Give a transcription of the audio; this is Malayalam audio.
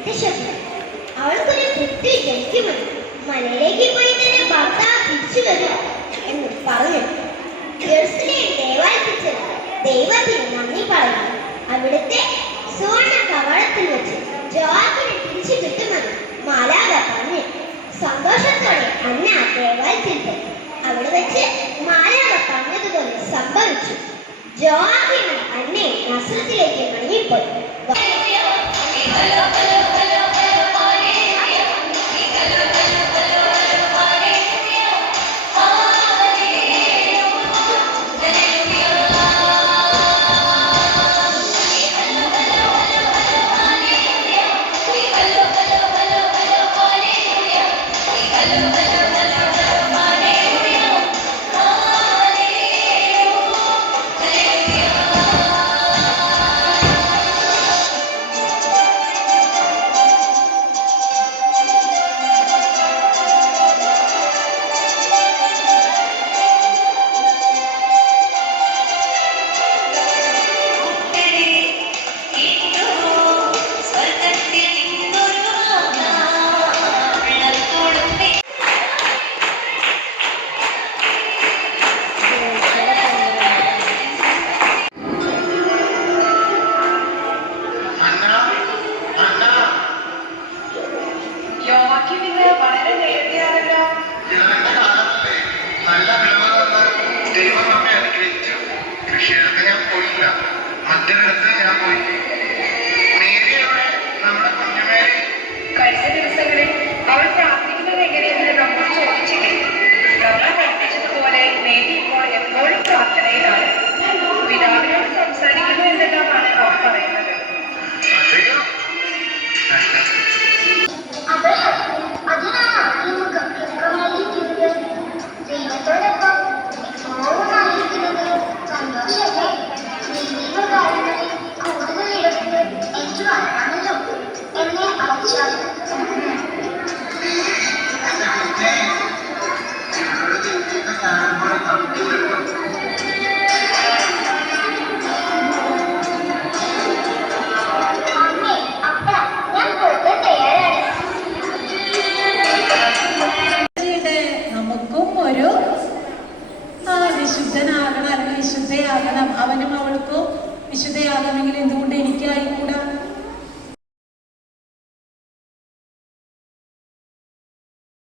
പ്രത്യക്ഷപ്പെട്ടു അവൾക്കൊരു പുത്രി ജനിക്കുമെന്ന് മലയിലേക്ക് പോയി തന്നെ ഭർത്താവ് തിരിച്ചു വരിക എന്ന് പറഞ്ഞു. ജെറുസലേം ദേവാലയത്തിൽ ദൈവത്തിന് നന്ദി പറഞ്ഞു. അവിടുത്തെ സുവർണ കവാടത്തിൽ വെച്ച് ജോവാക്കിനെ തിരിച്ചു കിട്ടുമെന്ന് മാലാക പറഞ്ഞു. സന്തോഷത്തോടെ അന്ന പോയി. അവിടെ വെച്ച് മാലാക പറഞ്ഞതുപോലെ സംഭവിച്ചു. ജോവാക്കിന് അന്നെ നസ്രത്തിലേക്ക് മടങ്ങിപ്പോയി. giving them ഒരു ആ വിശുദ്ധനാകണം അല്ലെങ്കിൽ വിശുദ്ധയാകണം. അവനും അവൾക്കും വിശുദ്ധയാകണമെങ്കിൽ എനിക്കായിക്കൂടാ